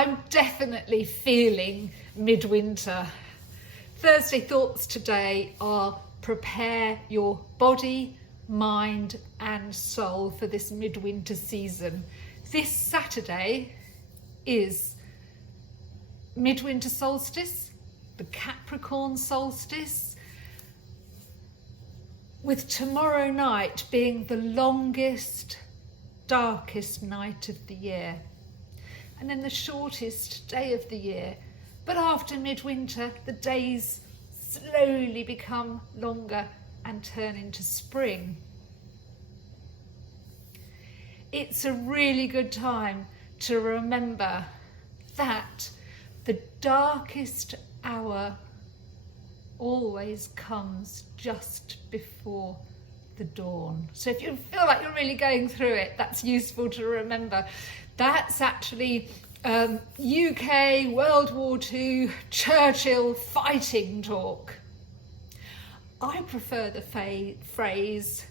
I'm definitely feeling midwinter. Thursday thoughts today are prepare your body, mind and soul for this midwinter season. This Saturday is midwinter solstice, the Capricorn solstice, with tomorrow night being the longest, darkest night of the year, and then the shortest day of the year. But after midwinter, the days slowly become longer and turn into spring. It's a really good time to remember that the darkest hour always comes just before the dawn. So if you feel like you're really going through it, that's useful to remember. That's actually UK World War II Churchill fighting talk. I prefer the phrase,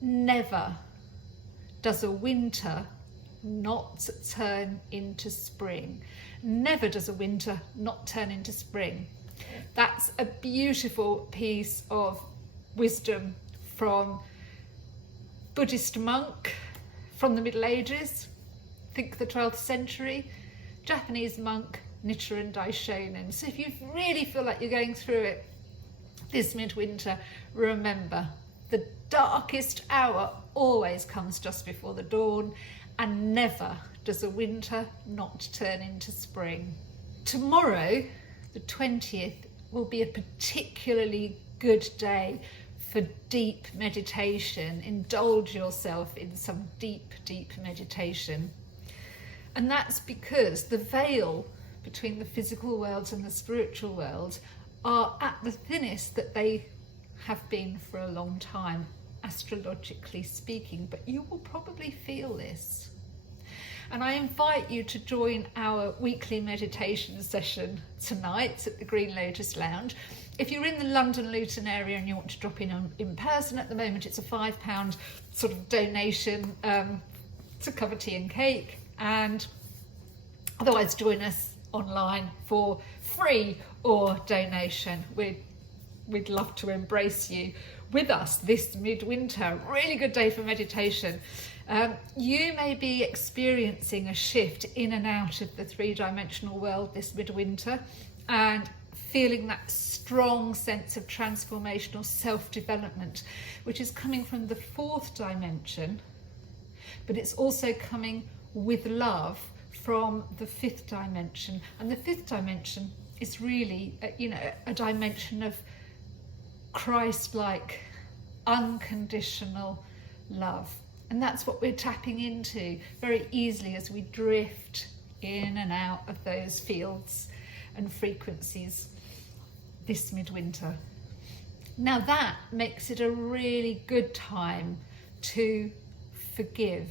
never does a winter not turn into spring. Never does a winter not turn into spring. That's a beautiful piece of wisdom from Buddhist monk from the Middle Ages, think the 12th century, Japanese monk Nichiren Daishonin. So if you really feel like you're going through it this midwinter, remember the darkest hour always comes just before the dawn, and never does a winter not turn into spring. Tomorrow, the 20th, will be a particularly good day for deep meditation. Indulge yourself in some deep, deep meditation. And that's because the veil between the physical world and the spiritual world are at the thinnest that they have been for a long time, astrologically speaking, but you will probably feel this. And I invite you to join our weekly meditation session tonight at the Green Lotus Lounge. If you're in the London Luton area and you want to drop in person, at the moment it's a £5 sort of donation to cover tea and cake, and otherwise join us online for free or donation. We'd love to embrace you with us this midwinter. Really good day for meditation. You may be experiencing a shift in and out of the three-dimensional world this midwinter and feeling that strong sense of transformational self-development, which is coming from the fourth dimension, but it's also coming with love from the fifth dimension. And the fifth dimension is really, a dimension of Christ-like, unconditional love. And that's what we're tapping into very easily as we drift in and out of those fields and frequencies this midwinter. Now that makes it a really good time to forgive.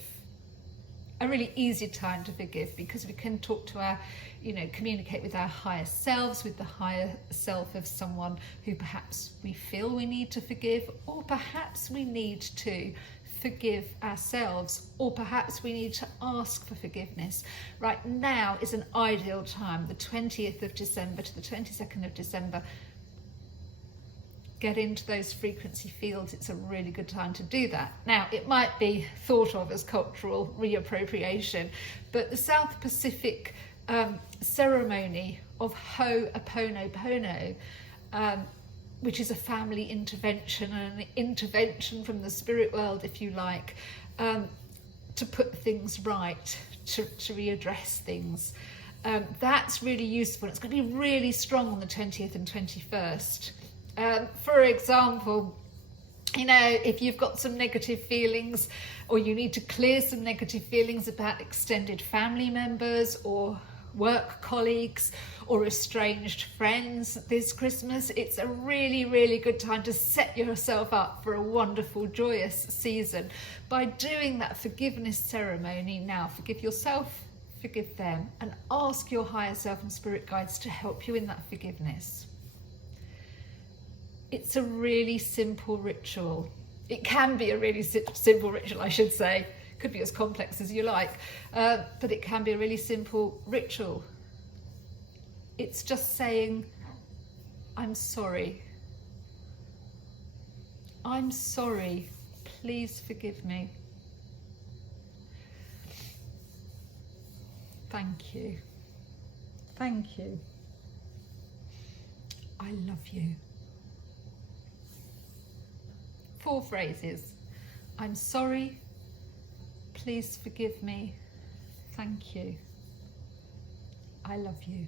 A really easy time to forgive, because we can talk to our, communicate with our higher selves, with the higher self of someone who perhaps we feel we need to forgive, or perhaps we need to forgive ourselves, or perhaps we need to ask for forgiveness. Right now is an ideal time, the 20th of December to the 22nd of December. Get into those frequency fields. It's a really good time to do that. Now, it might be thought of as cultural reappropriation, but the South Pacific ceremony of Ho'oponopono, which is a family intervention and an intervention from the spirit world, if you like, to put things right, to readdress things. That's really useful. It's going to be really strong on the 20th and 21st. For example, if you've got some negative feelings, or you need to clear some negative feelings about extended family members or work colleagues or estranged friends this Christmas, it's a really, really good time to set yourself up for a wonderful, joyous season by doing that forgiveness ceremony now. Forgive yourself, forgive them, and ask your higher self and spirit guides to help you in that forgiveness. It's a really simple ritual. It can be a really simple ritual, I should say, Could be as complex as you like, but it can be a really simple ritual. It's just saying, I'm sorry. I'm sorry. Please forgive me. Thank you. Thank you. I love you. 4 phrases. I'm sorry. Please forgive me. Thank you. I love you.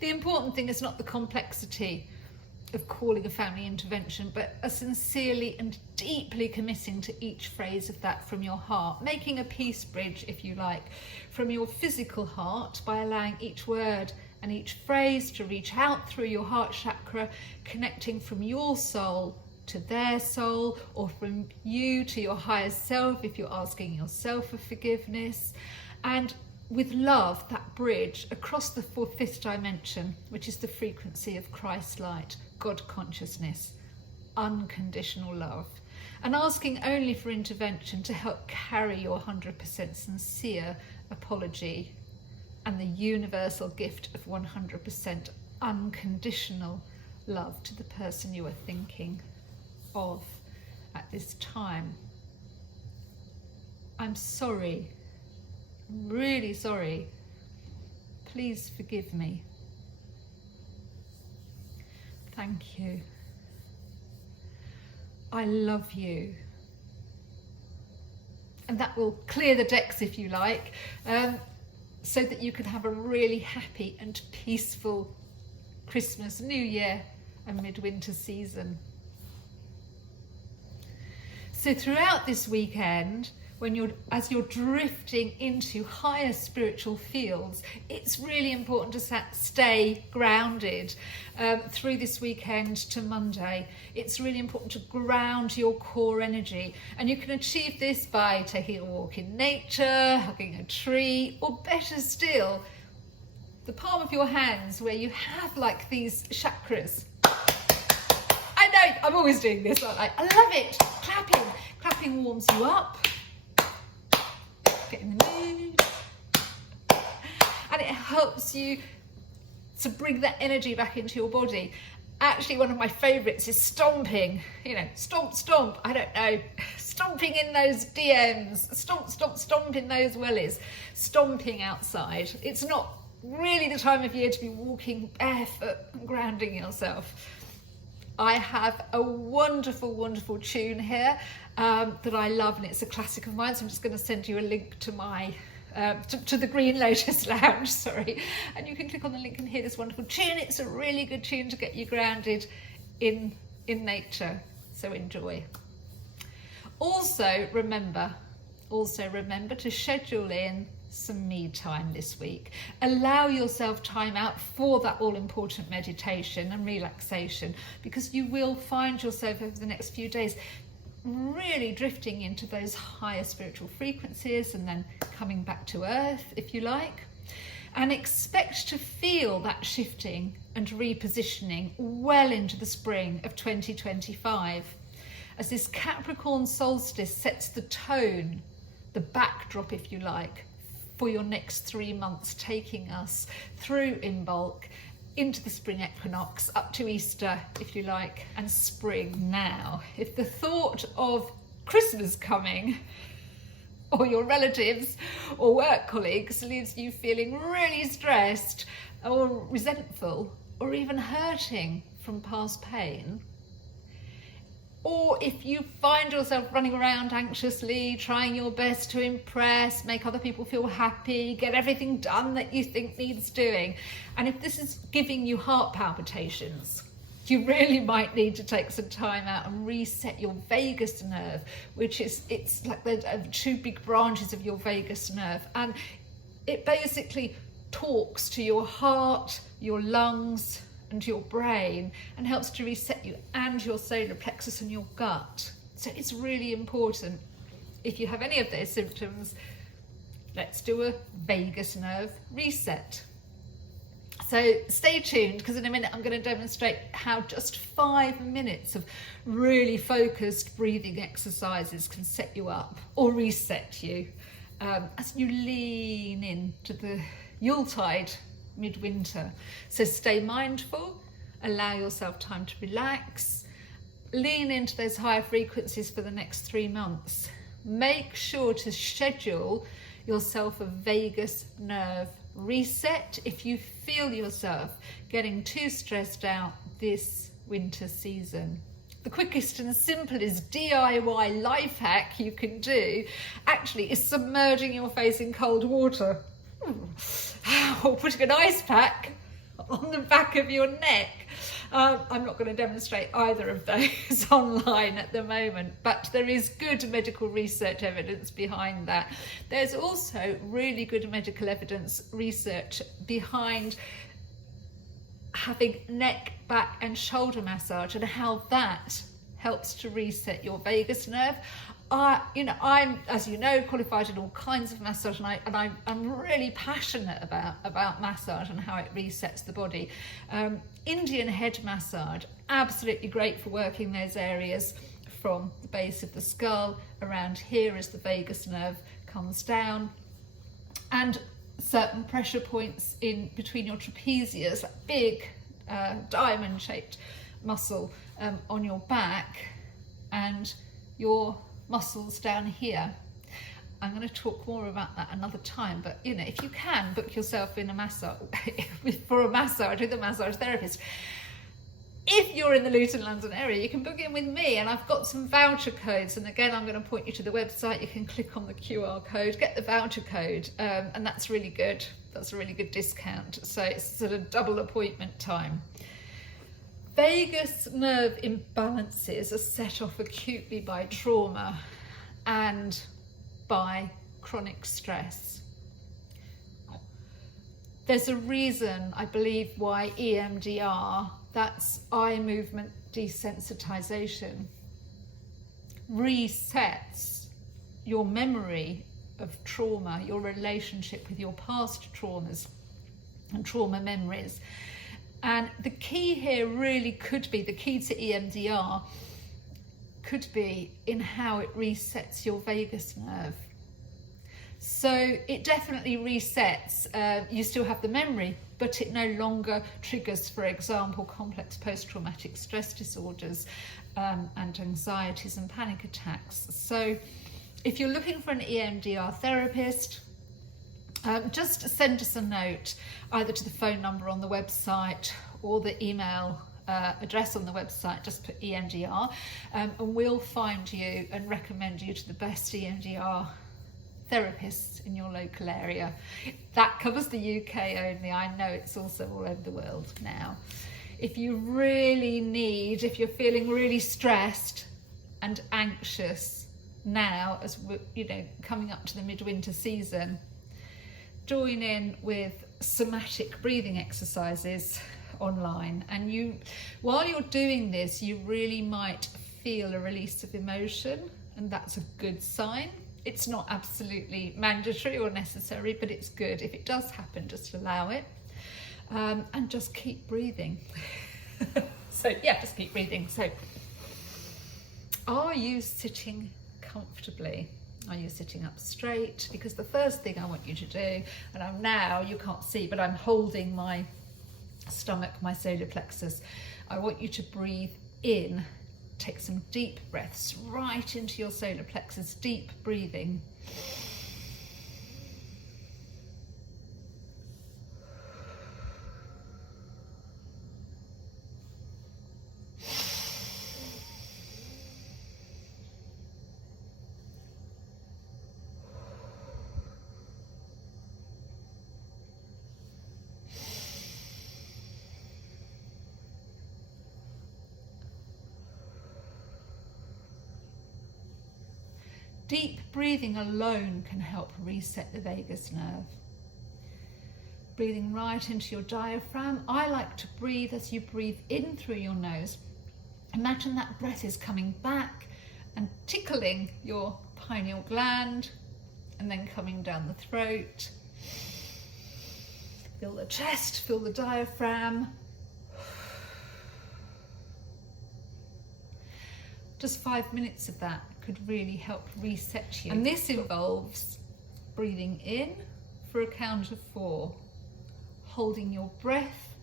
The important thing is not the complexity of calling a family intervention, but a sincerely and deeply committing to each phrase of that from your heart, making a peace bridge, if you like, from your physical heart by allowing each word and each phrase to reach out through your heart chakra, connecting from your soul to their soul, or from you to your higher self if you're asking yourself for forgiveness, and with love, that bridge across the 5th dimension, which is the frequency of Christ light, God consciousness, unconditional love, and asking only for intervention to help carry your 100% sincere apology and the universal gift of 100% unconditional love to the person you are thinking of at this time. I'm sorry. I'm really sorry. Please forgive me. Thank you. I love you. And that will clear the decks, if you like, so that you can have a really happy and peaceful Christmas, New Year and midwinter season. So throughout this weekend, as you're drifting into higher spiritual fields, it's really important to stay grounded through this weekend to Monday. It's really important to ground your core energy, and you can achieve this by taking a walk in nature, hugging a tree, or better still, the palm of your hands where you have like these chakras. I know, I'm always doing this, aren't I? I love it. Clapping warms you up. Get in the mood, and it helps you to bring that energy back into your body. Actually, one of my favourites is stomping. Stomp, I don't know, stomping in those DMs, stomp in those wellies, stomping outside. It's not really the time of year to be walking barefoot and grounding yourself. I have a wonderful tune here that I love, and it's a classic of mine, so I'm just going to send you a link to my to the Green Lotus Lounge, sorry, and you can click on the link and hear this wonderful tune. It's a really good tune to get you grounded in nature, so enjoy. Also remember to schedule in some me time this week. Allow yourself time out for that all-important meditation and relaxation, because you will find yourself over the next few days really drifting into those higher spiritual frequencies and then coming back to earth, if you like. And expect to feel that shifting and repositioning well into the spring of 2025, as this Capricorn solstice sets the tone, the backdrop, if you like, for your next 3 months, taking us through Imbolc into the spring equinox, up to Easter, if you like, and spring now. If the thought of Christmas coming, or your relatives or work colleagues, leaves you feeling really stressed or resentful or even hurting from past pain, or if you find yourself running around anxiously, trying your best to impress, make other people feel happy, get everything done that you think needs doing, and if this is giving you heart palpitations, you really might need to take some time out and reset your vagus nerve, it's like the 2 big branches of your vagus nerve, and it basically talks to your heart, your lungs, and your brain, and helps to reset you and your solar plexus and your gut. So it's really important. If you have any of those symptoms, let's do a vagus nerve reset. So stay tuned, because in a minute I'm going to demonstrate how just 5 minutes of really focused breathing exercises can set you up or reset you as you lean into the Yuletide midwinter. So stay mindful, allow yourself time to relax, lean into those higher frequencies for the next 3 months. Make sure to schedule yourself a vagus nerve reset if you feel yourself getting too stressed out this winter season. The quickest and simplest DIY life hack you can do actually is submerging your face in cold water or putting an ice pack on the back of your neck. I'm not going to demonstrate either of those online at the moment, but there is good medical research evidence behind that. There's also really good medical evidence research behind having neck, back and shoulder massage and how that helps to reset your vagus nerve. I'm, as you know, qualified in all kinds of massage, and I'm really passionate about massage and how it resets the body. Indian head massage, absolutely great for working those areas from the base of the skull around here as the vagus nerve comes down, and certain pressure points in between your trapezius, that big diamond-shaped muscle on your back, and your muscles down here. I'm going to talk more about that another time, but if you can book yourself in a massage for a massage with a massage therapist. If you're in the Luton, London area, you can book in with me, and I've got some voucher codes, and again I'm going to point you to the website. You can click on the QR code, get the voucher code, and that's really good. That's a really good discount, so it's sort of double appointment time. Vagus nerve imbalances are set off acutely by trauma and by chronic stress. There's a reason, I believe, why EMDR, that's eye movement desensitization, resets your memory of trauma, your relationship with your past traumas and trauma memories. And the key here really could be, the key to EMDR could be in how it resets your vagus nerve. So it definitely resets, you still have the memory, but it no longer triggers, for example, complex post-traumatic stress disorders and anxieties and panic attacks. So if you're looking for an EMDR therapist, just send us a note either to the phone number on the website or the email address on the website. Just put EMDR and we'll find you and recommend you to the best EMDR therapists in your local area. That covers the UK only. I know it's also all over the world now. If you really need, if you're feeling really stressed and anxious now, as we're coming up to the midwinter season, join in with somatic breathing exercises online, and while you're doing this, you really might feel a release of emotion, and that's a good sign. It's not absolutely mandatory or necessary, but it's good. If it does happen, just allow it, and just keep breathing. So yeah, just keep breathing. So are you sitting comfortably? Are you sitting up straight? Because the first thing I want you to do, and you can't see, but I'm holding my stomach, my solar plexus. I want you to breathe in. Take some deep breaths right into your solar plexus, deep breathing. Deep breathing alone can help reset the vagus nerve. Breathing right into your diaphragm. I like to breathe as you breathe in through your nose. Imagine that breath is coming back and tickling your pineal gland and then coming down the throat. Feel the chest, feel the diaphragm. Just 5 minutes of that could really help reset you. And this involves breathing in for a count of 4, holding your breath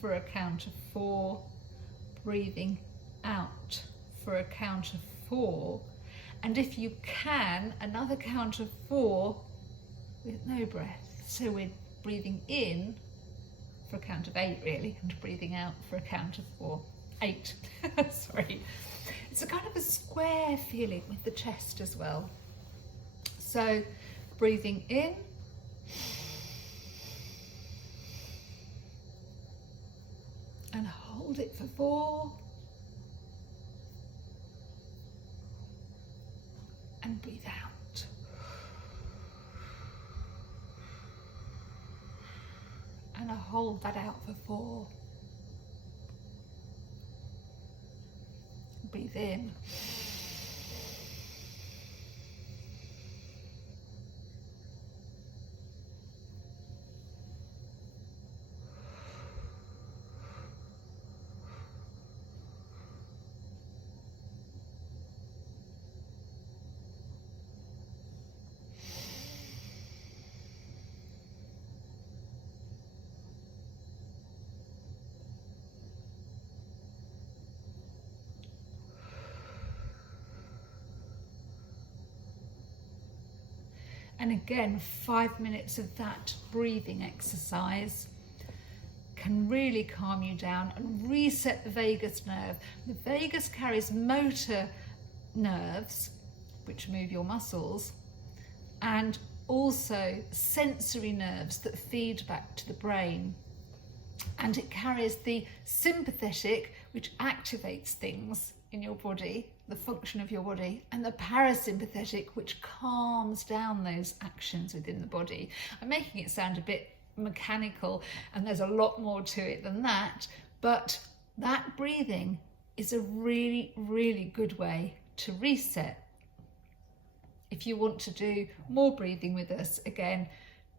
for a count of 4, breathing out for a count of 4, and if you can, another count of 4 with no breath. So we're breathing in for a count of 8 really, and breathing out for a count of 4. 8, sorry. It's a kind of a square feeling with the chest as well. So breathing in, and hold it for 4, and breathe out. And hold that out for 4. Breathe in. And again, 5 minutes of that breathing exercise can really calm you down and reset the vagus nerve. The vagus carries motor nerves, which move your muscles, and also sensory nerves that feed back to the brain. And it carries the sympathetic, which activates things in your body, the function of your body, and the parasympathetic, which calms down those actions within the body. I'm making it sound a bit mechanical, and there's a lot more to it than that, but that breathing is a really, really good way to reset. If you want to do more breathing with us, again,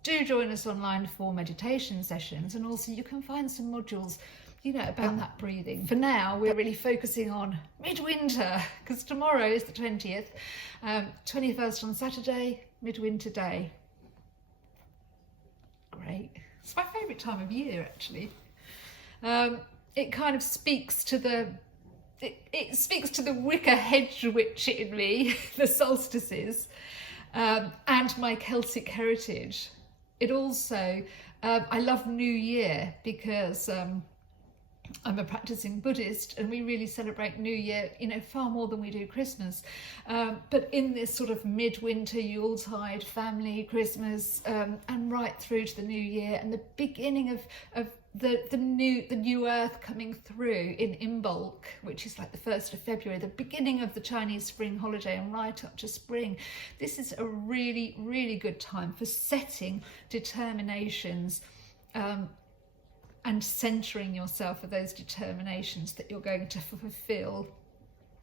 do join us online for meditation sessions, and also you can find some modules about that breathing. For now, we're really focusing on midwinter, because tomorrow is the 20th, 21st on Saturday, midwinter day. Great. It's my favourite time of year, actually. It kind of speaks to the it speaks to the wicker hedge witch in me, the solstices, and my Celtic heritage. It also, I love New Year because I'm a practicing Buddhist, and we really celebrate New Year, far more than we do Christmas. But in this sort of midwinter, Yuletide, family, Christmas, and right through to the New Year, and the beginning of the new earth coming through in Imbolc, which is like the 1st of February, the beginning of the Chinese spring holiday, and right up to spring. This is a really, really good time for setting determinations, and centering yourself for those determinations that you're going to fulfill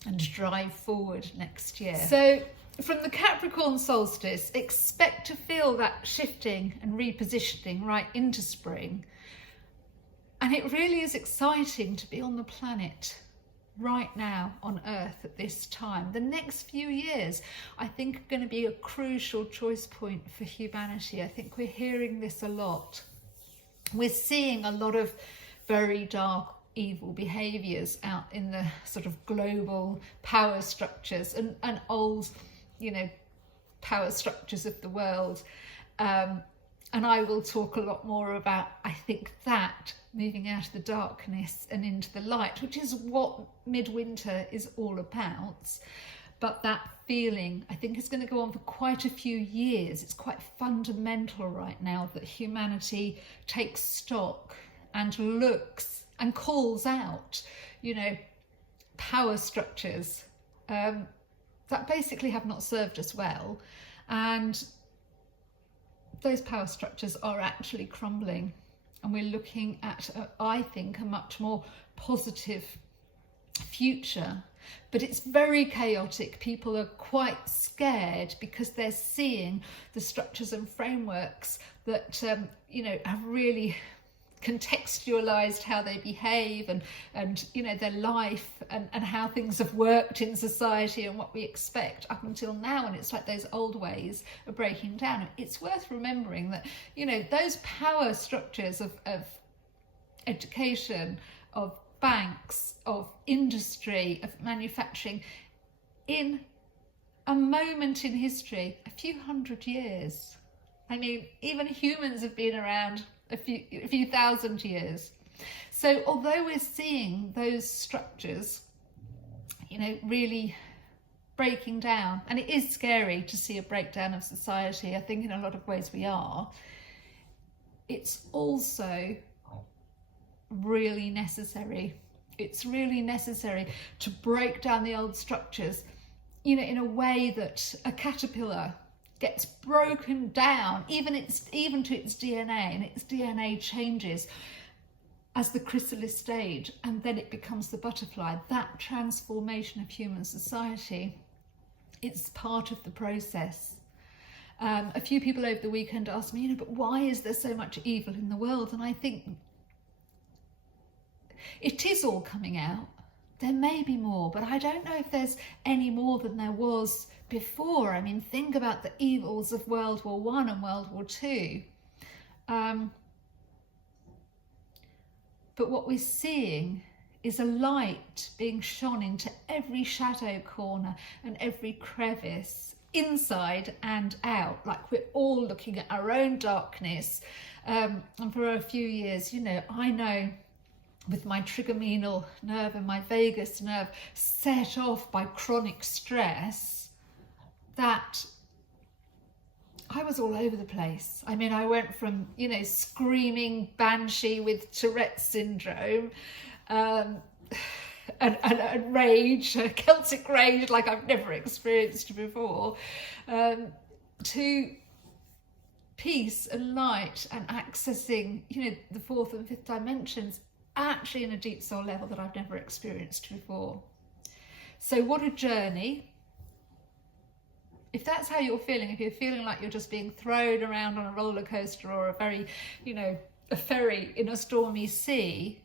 and drive forward next year. So from the Capricorn solstice, expect to feel that shifting and repositioning right into spring. And it really is exciting to be on the planet right now on Earth at this time. The next few years, I think, are going to be a crucial choice point for humanity. I think we're hearing this a lot. We're seeing a lot of very dark, evil behaviours out in the sort of global power structures and old, power structures of the world. And I will talk a lot more about, I think, that moving out of the darkness and into the light, which is what midwinter is all about. But that feeling, I think, is going to go on for quite a few years. It's quite fundamental right now that humanity takes stock and looks and calls out, power structures that basically have not served us well. And those power structures are actually crumbling. And we're looking at, I think, a much more positive future. But it's very chaotic. People are quite scared because they're seeing the structures and frameworks that, have really contextualized how they behave and their life and how things have worked in society and what we expect up until now. And it's like those old ways are breaking down. It's worth remembering that, those power structures of education, of banks, of industry, of manufacturing, in a moment in history, a few hundred years. I mean, even humans have been around a few thousand years. So although we're seeing those structures, really breaking down, and it is scary to see a breakdown of society, I think in a lot of ways we are, it's also really necessary. It's really necessary to break down the old structures, in a way that a caterpillar gets broken down, even to its DNA, and its DNA changes as the chrysalis stage, and then it becomes the butterfly. That transformation of human society, it's part of the process. A few people over the weekend asked me, but why is there so much evil in the world? And I think it is all coming out. There may be more, but I don't know if there's any more than there was before. I mean, think about the evils of World War I and World War II. But what we're seeing is a light being shone into every shadow corner and every crevice, inside and out, like we're all looking at our own darkness. And for a few years, I know with my trigeminal nerve and my vagus nerve set off by chronic stress, that I was all over the place. I mean, I went from, screaming banshee with Tourette's syndrome, and rage, Celtic rage like I've never experienced before, to peace and light and accessing, the fourth and fifth dimensions, actually in a deep soul level that I've never experienced before. So what a journey. If that's how you're feeling, if you're feeling like you're just being thrown around on a roller coaster or a very, a ferry in a stormy sea,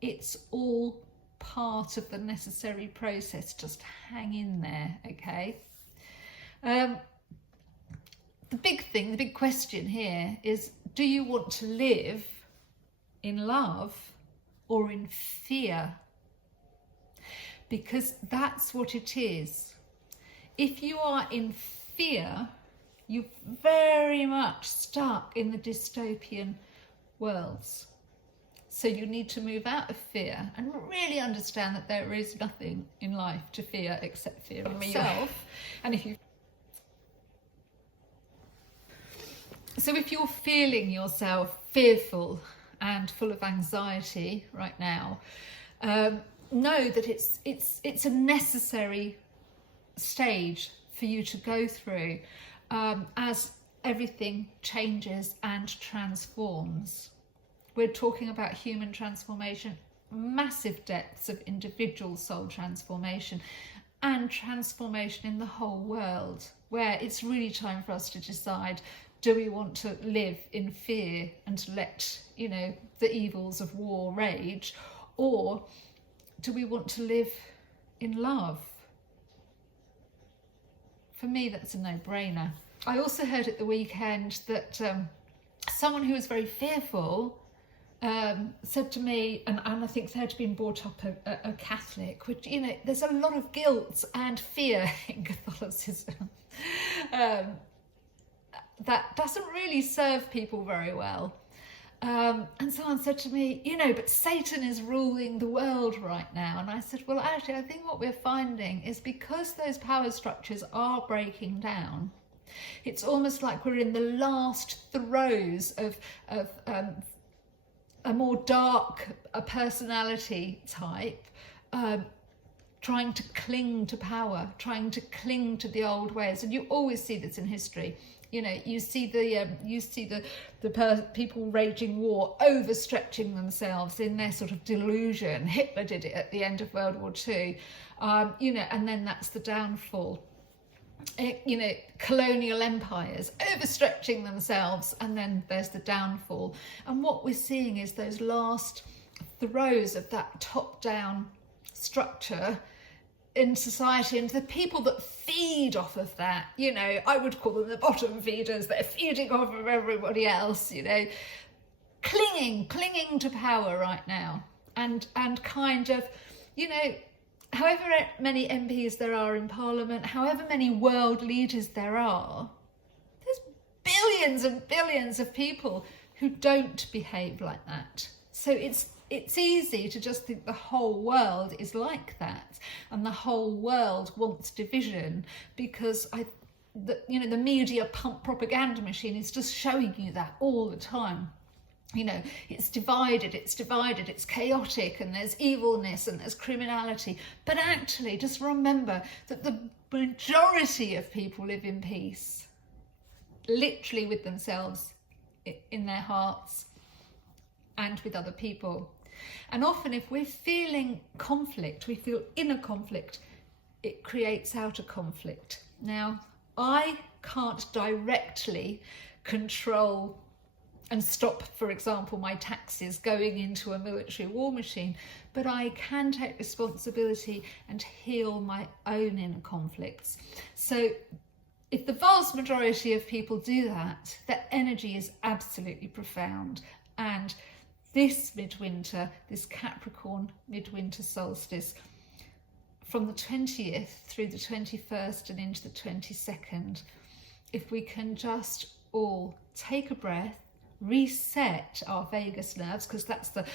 it's all part of the necessary process. Just hang in there, okay? The big question here is, do you want to live in love or in fear? Because that's what it is. If you are in fear, you're very much stuck in the dystopian worlds. So you need to move out of fear and really understand that there is nothing in life to fear except fear itself. And if you're feeling yourself fearful and full of anxiety right now, know that it's a necessary stage for you to go through as everything changes and transforms. We're talking about human transformation, massive depths of individual soul transformation, and transformation in the whole world, where it's really time for us to decide, do we want to live in fear and to let, the evils of war rage, or do we want to live in love? For me, that's a no-brainer. I also heard at the weekend that someone who was very fearful said to me, and I think they had been brought up a Catholic, which, there's a lot of guilt and fear in Catholicism that doesn't really serve people very well. And someone said to me, but Satan is ruling the world right now. And I said, well, actually, I think what we're finding is because those power structures are breaking down, it's almost like we're in the last throes of a more dark personality type, trying to cling to power, trying to cling to the old ways. And you always see this in history. You know, you see the people waging war overstretching themselves in their sort of delusion. Hitler did it at the end of World War II, you know, and then that's the downfall. You know, colonial empires overstretching themselves, and then there's the downfall. And what we're seeing is those last throes of that top-down structure in society, and the people that feed off of that, you know, I would call them the bottom feeders. They're feeding off of everybody else, you know, clinging to power right now, and kind of, you know, however many MPs there are in Parliament, however many world leaders there are, there's billions and billions of people who don't behave like that. So it's easy to just think the whole world is like that, and the whole world wants division, because you know, the media pump propaganda machine is just showing you that all the time. You know, it's divided, it's chaotic, and there's evilness and there's criminality. But actually, just remember that the majority of people live in peace, literally with themselves in their hearts and with other people. And often if we're feeling conflict, we feel inner conflict, it creates outer conflict. Now, I can't directly control and stop, for example, my taxes going into a military war machine, but I can take responsibility and heal my own inner conflicts. So if the vast majority of people do that, their energy is absolutely profound. And this midwinter, this Capricorn midwinter solstice, from the 20th through the 21st and into the 22nd, if we can just all take a breath, reset our vagus nerves, because that's the,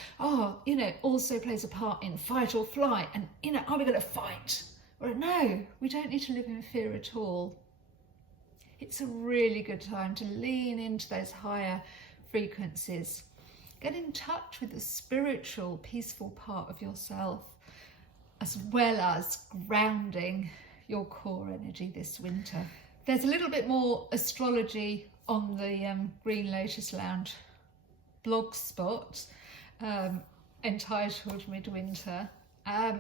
you know, also plays a part in fight or flight. And, you know, are we going to fight? Or no, we don't need to live in fear at all. It's a really good time to lean into those higher frequencies. Get in touch with the spiritual, peaceful part of yourself, as well as grounding your core energy this winter. There's a little bit more astrology on the Green Lotus Lounge blog spot entitled Midwinter.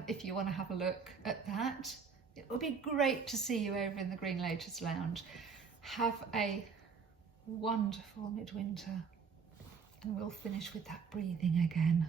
If you want to have a look at that, it would be great to see you over in the Green Lotus Lounge. Have a wonderful midwinter, and we'll finish with that breathing again.